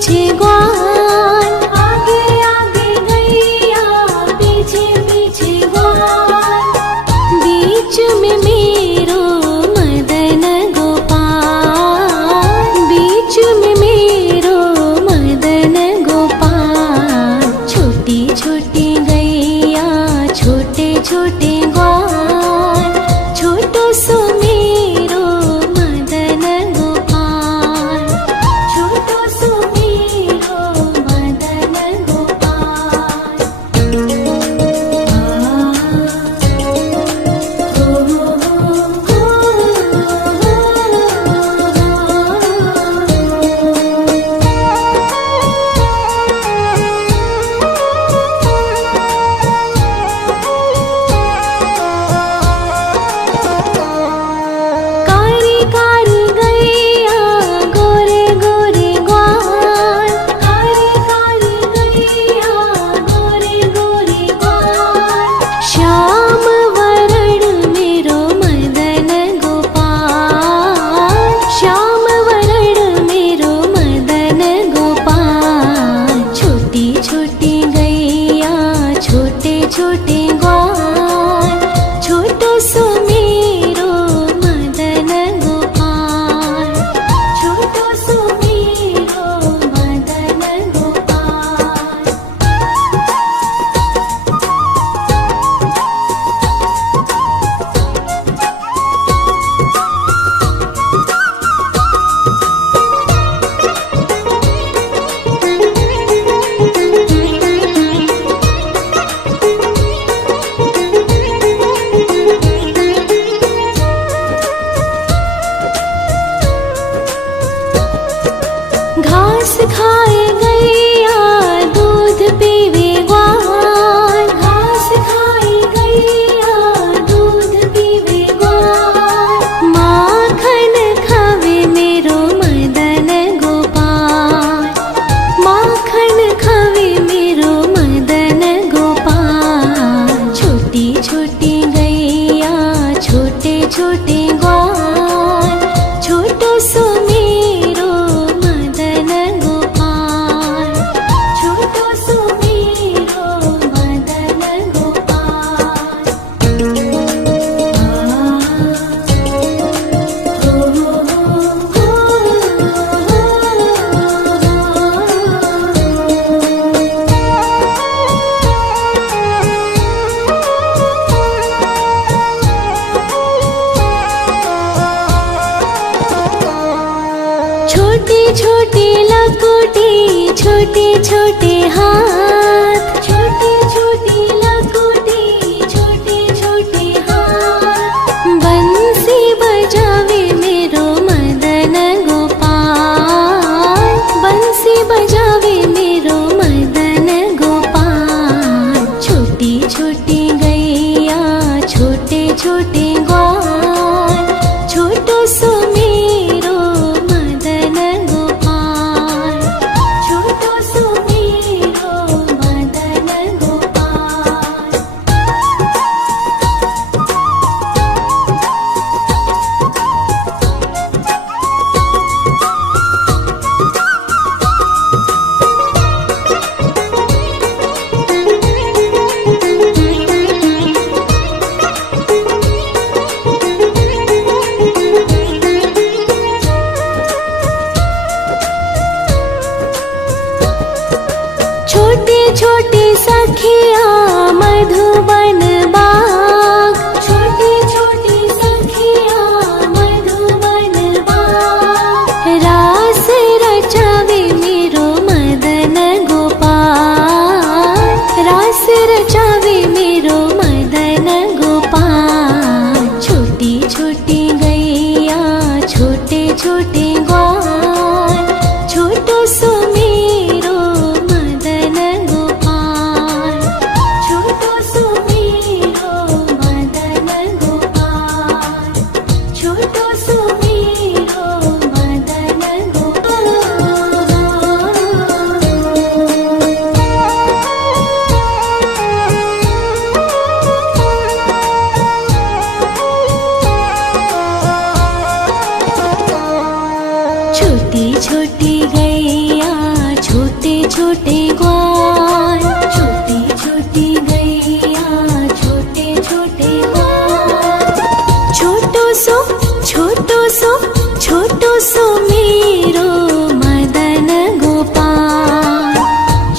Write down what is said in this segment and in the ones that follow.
पीछे ग्वाल, आगे आगे गैया पीछे पीछे ग्वाल, बीच में मेरो मदन गोपाल, बीच में मेरो मदन गोपाल। छोटी छोटी गैया छोटे छोटे ग्वाल, छोटो सो मेरो मदन गोपाल, छोटो सो मेरो मदन गोपाल। कारी कारी गैया गोरे गोरे ग्वाल, कारी कारी गैया गोरे गोरे ग्वाल, श्याम वरण मेरो मदन गोपाल, श्याम वरण मेरो मदन गोपाल। छोटी छोटी गैया छोटे छोटे ग्वाल, छोटो सो मेरो मदन गोपाल, छोटो सो मेरो मदन गोपाल। घास खाए गैया दूध पीवे ग्वाल, घास खाए गैया दूध पीवे ग्वाल, माखन खावे मेरो मदन गोपाल, माखन खावे मेरो मदन गोपाल। छोटी छोटी गैया छोटे छोटे ग्वाल, छोटो सो मेरो मदन गोपाल, छोटो सो मेरो मदन गोपाल। छोटी छोटी लकुटी छोटे छोटे हाथ, छोटी छोटी लकुटी छोटे छोटे हाथ, बंसी बजावे मेरो मदन गोपाल, बंसी बजावे मेरो मदन गोपाल। छोटी छोटी गैया छोटे छोटे ग्वाल, छोटो सो मेरो मदन गोपाल, छोटो सो मेरो मदन गोपाल। छोटी छोटी सखिया मधुबन बाग, छोटी छोटी सखिया मधुबन बाग, रास रचावे मेरो मदन गोपाल, रास रचावे मेरो मदन गोपाल। छोटी छोटी गैया छोटे छोटे ग्वाल, छोटो सो मेरो मदन गोपाल, छोटो सो मेरो मदन गोपाल, छोटो सो मेरो मदन गोपाल। छोटी छोटी गैया छोटे ग्वाल, छोटी छोटी गैया छोटे छोटे ग्वाल। छोटो सो छोटो सो छोटो सो मेरो मदन गोपाल,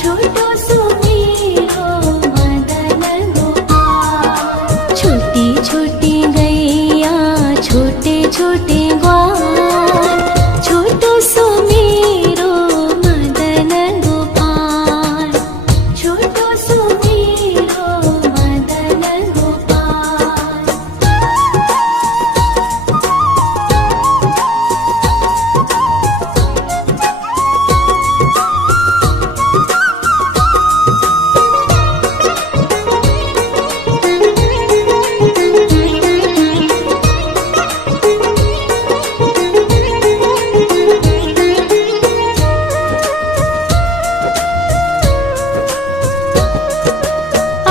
छोटो सो मेरो मदन गोपाल। छोटी छोटी गैया छोटे छोटे ग्वाल, छोटो सो मेरो मदन गोपाल, छोटो सो मेरो मदन गोपाल।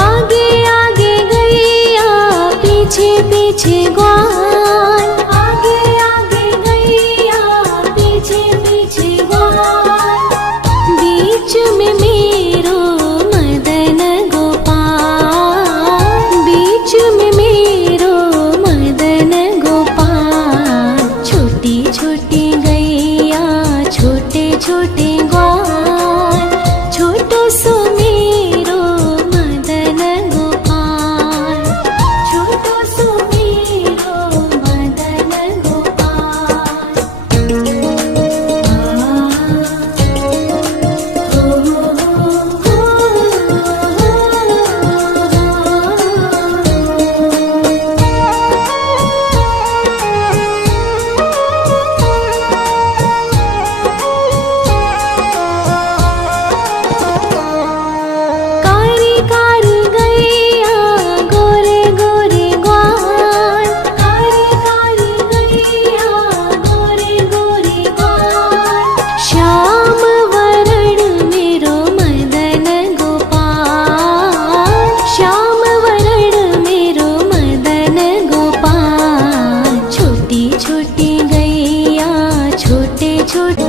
आगे आगे गैया पीछे पीछे ग्वाल, आगे आगे गैया पीछे पीछे ग्वाल। बीच में मेरो मदन गोपाल, बीच में मेरो मदन गोपाल। छोटी छोटी गैया छोटे छोटे ग्वाल, छोटो सो मेरो मदन गोपाल, छोटो सो मेरो मदन गोपाल। कारी कारी गैया गोरे गोरे ग्वाल, कारी कारी गैया गोरे गोरे ग्वाल। श्याम वरण मेरो मदन गोपाल, श्याम वरण मेरो मदन गोपाल। छोटी छोटी गैया छोटे छोटे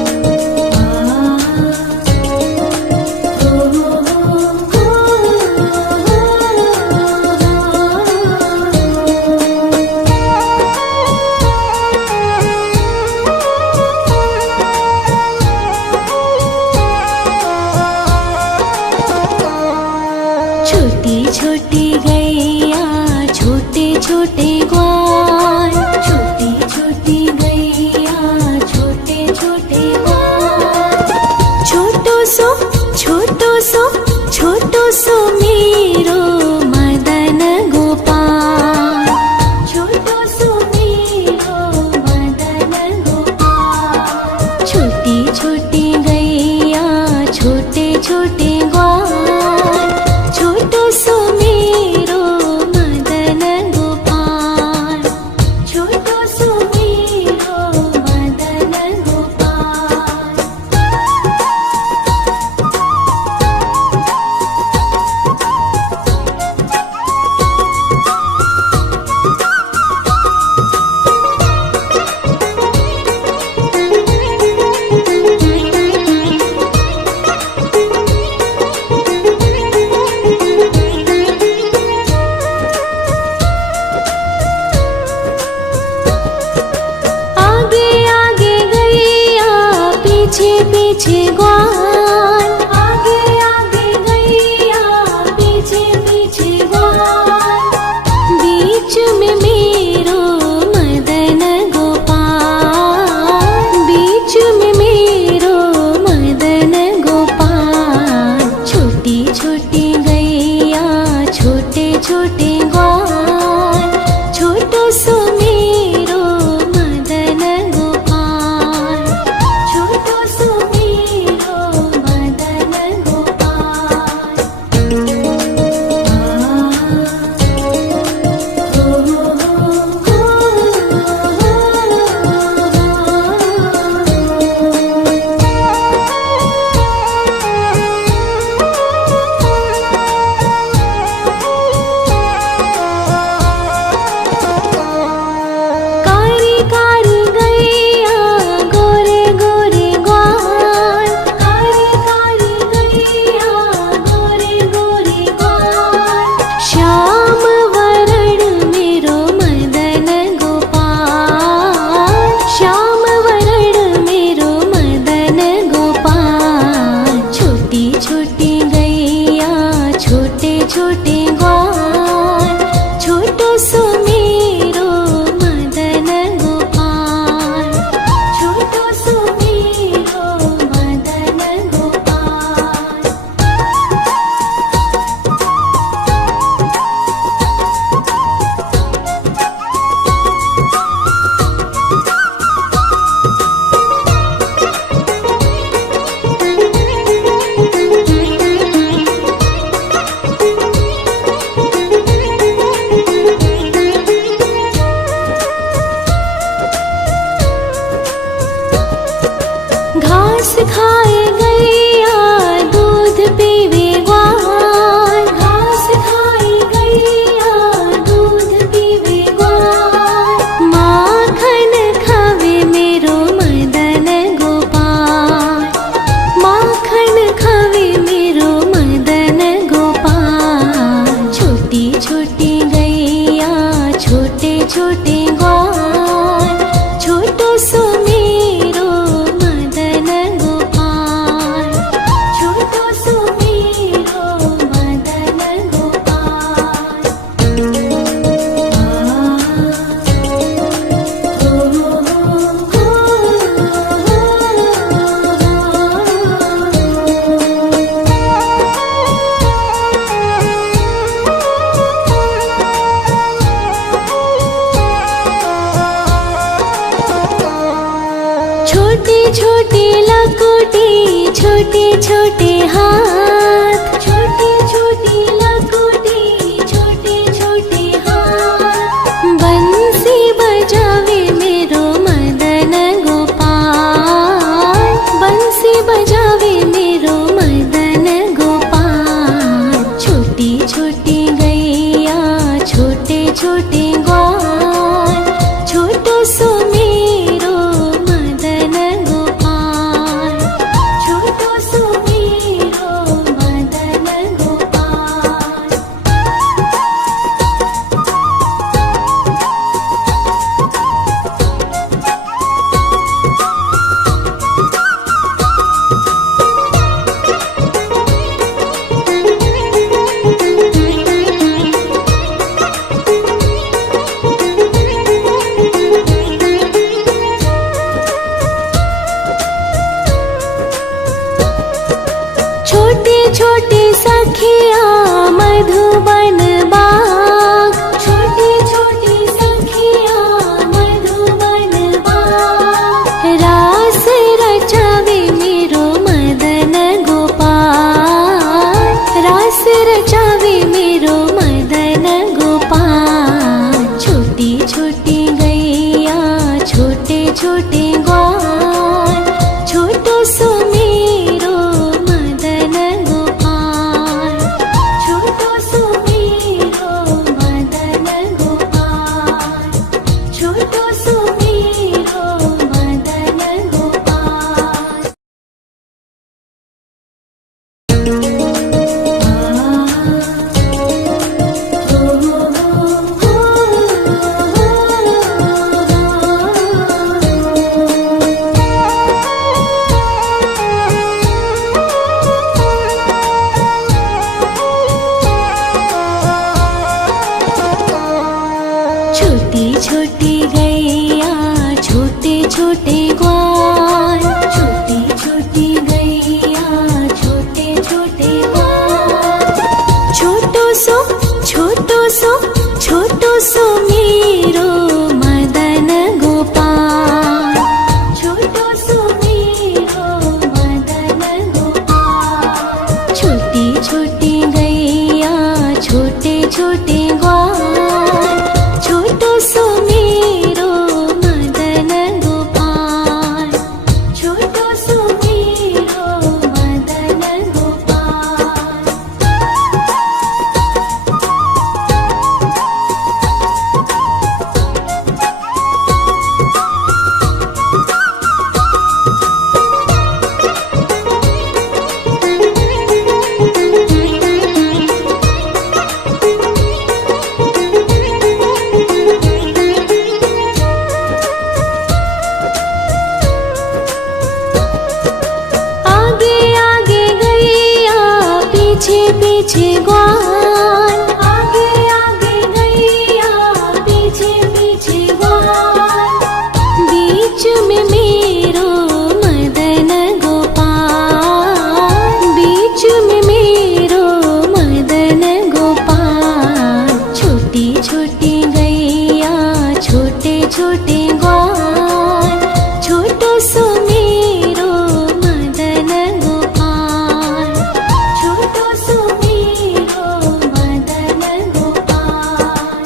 छोटी छोटी गैया छोटे छोटे ग्वाल, छोटी छोटी गैया छोटे छोटे ग्वाल। छोटो सो छोटो सो छोटो सो मेरो मदन गोपाल, छोटो सो मेरो मदन गोपाल। छोटी छोटी गैया छोटे छोटे ग्वाल, छोटो सो मेरो मदन गोपाल, छोटो सो मेरो मदन गोपाल। आगे आगे गैया पीछे पीछे ग्वाल, आगे आगे गैया पीछे पीछे ग्वाल। बीच में मेरो मदन गोपाल, बीच में मेरो मदन गोपाल। छोटी छोटी गैया छोटे छोटे ग्वाल, छोटो सो मेरो मदन गोपाल, छोटो सो मेरो छोटे छोटे लकोटे छोटे छोटे हाथ, छोटे छोटे लकोटे छोटे छोटे हाथ। बंसी बजावे मेरो मदन गोपाल, बंसी बजावे मेरो मदन गोपाल। छोटी छोटी गैया छोटे छोटे ग्वाल, छोटो सो मेरो मदन गोपाल, छोटो सो मेरो मदन गोपाल। छोटे छोटे सखिया मधुबन बाग, छोटे छोटे सखिया मधुबन बाग। रास रचावे मेरो मदन गोपाल, रास रचावे मेरो मदन गोपाल। छोटी छोटी गैया छोटे छोटे ग्वाल, छोटो सो मेरो मदन गोपाल, छोटो सो मेरो मदन गोपाल, छोटो सो मेरो मदन गोपाल। छोटी छोटी गैया छोटे छोटे ग्वाल, छोटी छोटी गैया छोटे छोटे ग्वाल। छोटो सो छोटो सो मेरो मदन गोपाल, छोटो सो मेरो मदन गोपाल। छोटी छोटी गैया छोटे छोटे ग्वाल, छोटो सो मेरो मदन गोपाल, छोटो सो मेरो मदन गोपाल। आगे आगे गैया पीछे पीछे ग्वाल, आगे आगे गैया पीछे पीछे ग्वाल। बीच में मेरो मदन गोपाल, बीच में मेरो मदन गोपाल। छोटी छोटी गैया छोटे छोटे ग्वाल, छोटो सो मेरो मदन गोपाल, छोटो सो मेरो मदन गोपाल।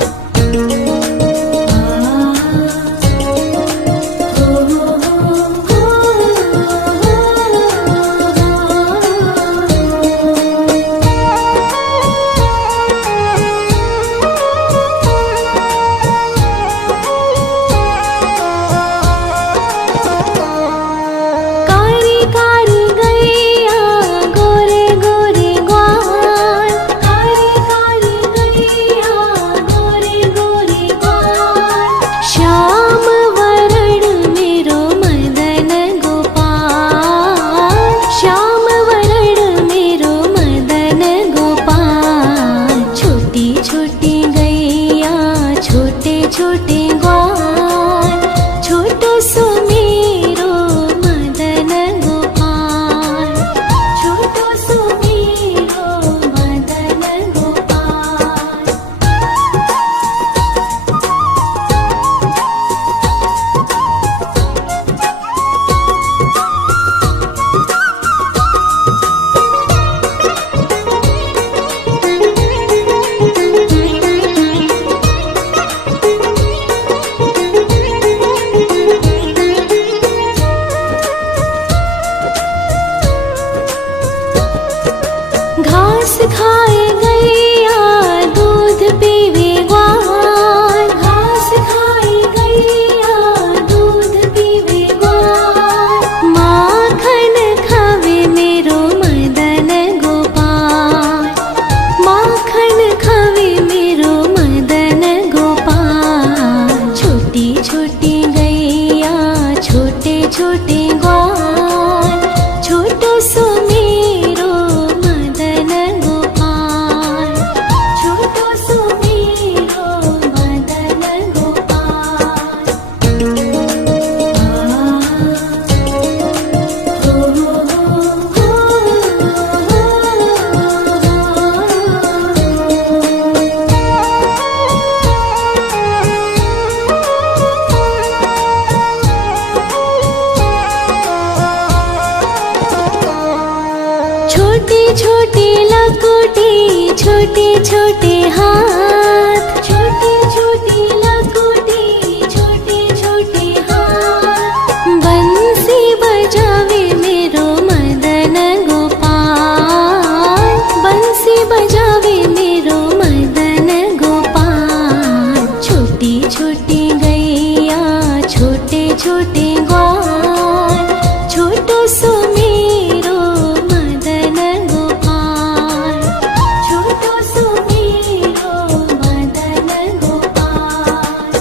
कारी कारी गैया गोरे गोरे ग्वाल, कारी कारी गैया गोरे गोरे ग्वाल। श्याम वरण मेरो मदन गोपाल, श्याम वरण मेरो मदन गोपाल। छोटी छोटी गैया छोटे छोटे ग्वाल, छोटो सो मेरो मदन गोपाल, छोटो सो मेरो मदन गोपाल। छोटे ग्वाल, छोटो सो मेरो मदन गोपाल, छोटो सो मेरो मदन गोपाल। छोटे छोटे लकोटी, छोटे छोटे हाथ, छोटे छोटे लकोटी, छोटे छोटे हाथ। बंसी बजावे मेरो मदन गोपाल, बंसी बजावे मेरो मदन गोपाल। छोटी छोटी गैया, छोटे छोटे ग्वाल, छोटो सो मेरो मदन गोपाल, छोटो सो मेरो मदन गोपाल।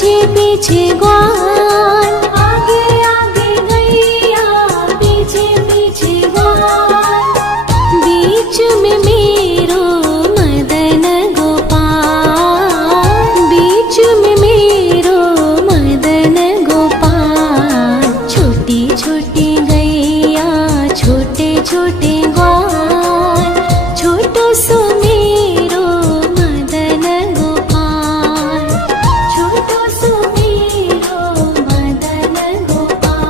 पीछे पीछे ग्वाल, आगे आगे गैया पीछे पीछे ग्वाल, बीच में मेरो मदन गोपाल, बीच में मेरो मदन गोपाल। छोटी छोटी गैया छोटे छोटे ग्वाल, छोटो सो मेरो मदन गोपाल, छोटो सो मेरो मदन गोपाल।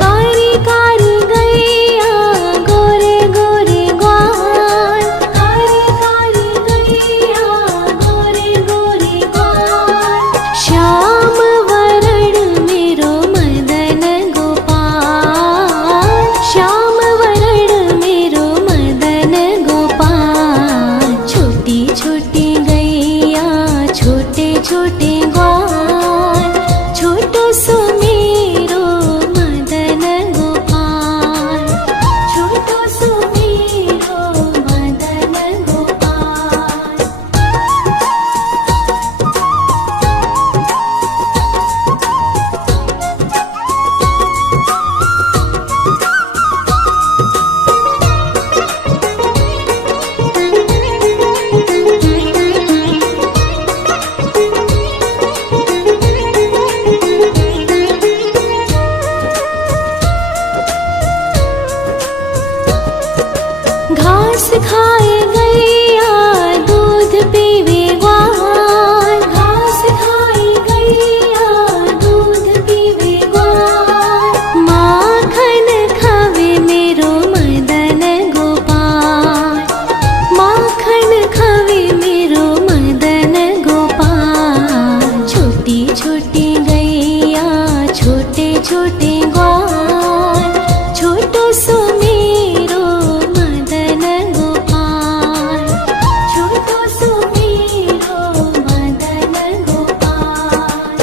कारी कारी गैया गोरे गोरे ग्वाल, कारी कारी गैया गोरे गोरे ग्वाल, श्याम वरण मेरो मदन गोपाल, श्याम वरण मेरो मदन गोपाल। छोटी छोटी गैया छोटे छोटे ग्वाल, छोटो सो मेरो मदन गोपाल, छोटो सो मेरो मदन गोपाल। घास खाए गैया दूध पीवे ग्वाल, घास खाए गैया दूध पीवे ग्वाल, माखन खावे मेरो मदन गोपाल, माखन खावे मेरो मदन गोपाल। छोटी छोटी गैया छोटे छोटे ग्वाल, छोटो सो मेरो मदन गोपाल, छोटो सो मेरो मदन गोपाल।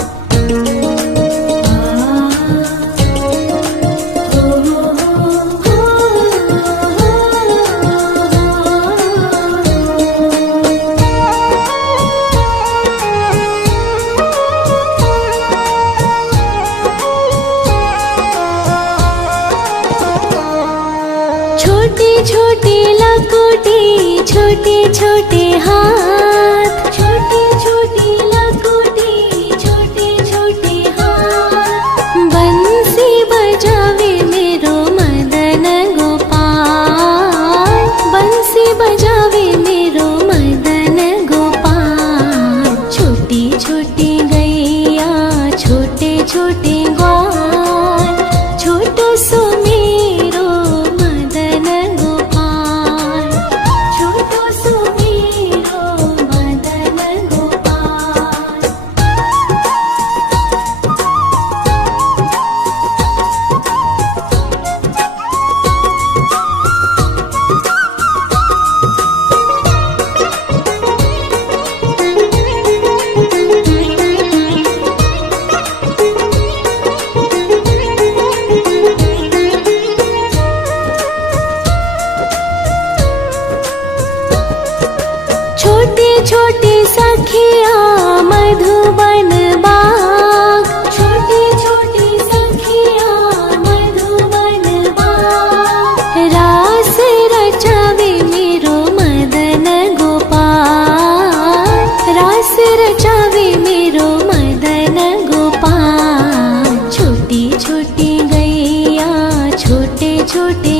छोटी छोटी लकुटी छोटे छोटे हाथ, छोटी छोटी लकुटी छोटे छोटे हाथ, बंसी बजावे मेरो मदन गोपाल, बंसी बजावे मेरो मदन गोपाल। छोटी छोटी गैया छोटे छोटे ग्वाल, छोटो सो मेरो मदन गोपाल, छोटो सो मेरो मदन गोपाल। छोटी छोटी सखिया मधुबन बाग, छोटी छोटी सखिया मधुबन बाग, रास रचावे मेरो मदन गोपाल, रास रचावे मेरो मदन गोपाल। छोटी छोटी गैया छोटे छोटे